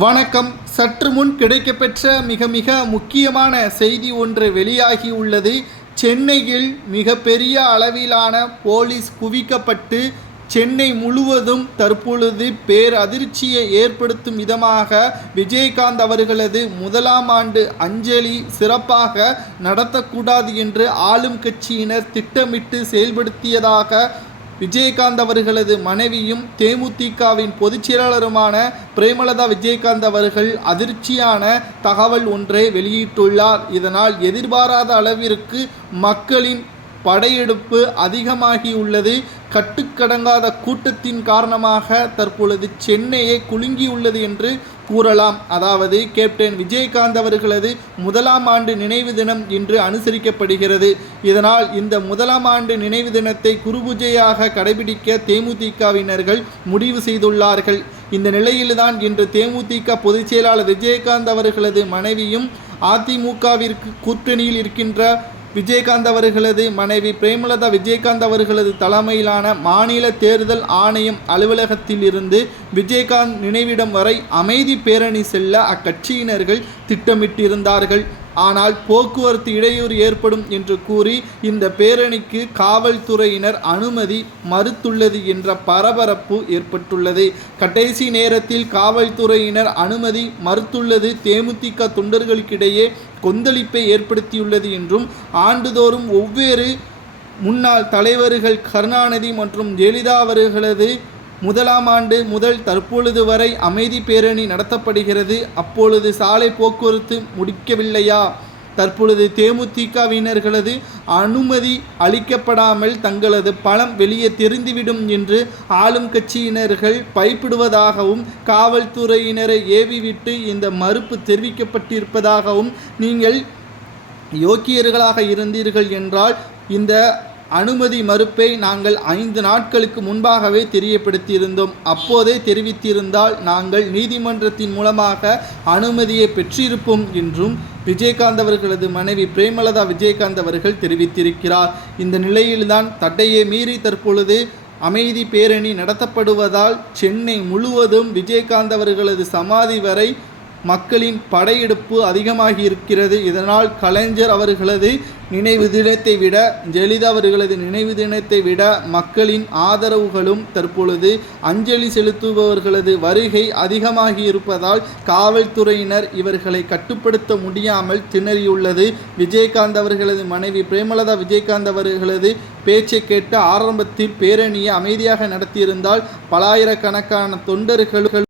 வணக்கம். சற்று முன் கிடைக்கப்பெற்ற மிக முக்கியமான செய்தி ஒன்று வெளியாகி உள்ளது. சென்னையில் மிகப்பெரிய அளவிலான போலீஸ் குவிக்கப்பட்டு சென்னை முழுவதும் தற்பொழுது பேரதிர்ச்சியை ஏற்படுத்தும் விதமாக விஜயகாந்த் அவர்களது முதலாம் ஆண்டு அஞ்சலி சிறப்பாக நடத்தக்கூடாது என்று ஆளும் கட்சியினர் திட்டமிட்டு செயல்படுத்தியதாக விஜயகாந்த் அவர்களது மனைவியும் தேமுதிகவின் பொதுச் செயலாளருமான பிரேமலதா விஜயகாந்த் அவர்கள் அதிர்ச்சியான தகவல் ஒன்றை வெளியிட்டுள்ளார். இதனால் எதிர்பாராத அளவிற்கு மக்களின் படையெடுப்பு அதிகமாகியுள்ளது. கட்டுக்கடங்காத கூட்டத்தின் காரணமாக தற்பொழுது சென்னையை குலுங்கியுள்ளது என்று கூறலாம். அதாவது கேப்டன் விஜயகாந்த் அவர்களது முதலாம் ஆண்டு நினைவு தினம் இன்று அனுசரிக்கப்படுகிறது. இதனால் இந்த முதலாம் ஆண்டு நினைவு தினத்தை குருபூஜையாக கடைபிடிக்க தேமுதிகவினர்கள் முடிவு செய்துள்ளார்கள். இந்த நிலையில்தான் இன்று தேமுதிக பொதுச் செயலாளர் விஜயகாந்த் அவர்களது மனைவியும் அதிமுகவிற்கு கூட்டணியில் இருக்கின்ற விஜயகாந்த் அவர்களது மனைவி பிரேமலதா விஜயகாந்த் அவர்களது தலைமையிலான மாநில தேர்தல் ஆணையம் அலுவலகத்தில் இருந்து விஜயகாந்த் நினைவிடம் வரை அமைதி பேரணி செல்ல அக்கட்சியினர்கள் திட்டமிட்டிருந்தார்கள். ஆனால் போக்குவரத்து இடையூறு ஏற்படும் என்று கூறி இந்த பேரணிக்கு காவல்துறையினர் அனுமதி மறுத்துள்ளது என்ற பரபரப்பு ஏற்பட்டுள்ளது. கடைசி நேரத்தில் காவல்துறையினர் அனுமதி மறுத்துள்ளது தேமுதிக தொண்டர்களுக்கிடையே கொந்தளிப்பை ஏற்படுத்தியுள்ளது என்றும் ஆண்டுதோறும் ஒவ்வொரு முன்னாள் தலைவர்கள் கருணாநிதி மற்றும் ஜெயலலிதா அவர்களது முதலாம் ஆண்டு முதல் தற்பொழுது வரை அமைதி பேரணி நடத்தப்படுகிறது. அப்பொழுது சாலை போக்குவரத்து முடிக்கவில்லையா? தற்பொழுது தேமுதிகவினர்களது அனுமதி அளிக்கப்படாமல் தங்களது பலம் வெளியே தெரிந்துவிடும் என்று ஆளும் கட்சியினர்கள் பயப்படுவதாகவும் காவல்துறையினரை ஏவிவிட்டு இந்த மறுப்பு தெரிவிக்கப்பட்டிருப்பதாகவும் நீங்கள் யோக்கியர்களாக இருந்தீர்கள் என்றால் இந்த அனுமதி மறுப்பை நாங்கள் 5 நாட்களுக்கு முன்பாகவே தெரியப்படுத்தியிருந்தோம். அப்போதே தெரிவித்திருந்தால் நாங்கள் நீதிமன்றத்தின் மூலமாக அனுமதியை பெற்றிருப்போம் என்றும் விஜயகாந்த் அவர்களது மனைவி பிரேமலதா விஜயகாந்த் அவர்கள் தெரிவித்திருக்கிறார். இந்த நிலையில்தான் தடையை மீறி தற்பொழுது அமைதி பேரணி நடத்தப்படுவதால் சென்னை முழுவதும் விஜயகாந்த் அவர்களது சமாதி வரை மக்களின் படையெடுப்பு அதிகமாகி இருக்கிறது. இதனால் கலைஞர் அவர்களது நினைவு தினத்தை விட ஜெயலலிதா அவர்களது நினைவு தினத்தை விட மக்களின் ஆதரவுகளும் தற்பொழுது அஞ்சலி செலுத்துபவர்களது வருகை அதிகமாகி இருப்பதால் காவல்துறையினர் இவர்களை கட்டுப்படுத்த முடியாமல் திணறியுள்ளது. விஜயகாந்த் அவர்களது மனைவி பிரேமலதா விஜயகாந்த் அவர்களது பேச்சை கேட்டு ஆரம்பத்தில் பேரணியை அமைதியாக நடத்தியிருந்தால் பலாயிரக்கணக்கான தொண்டர்கள்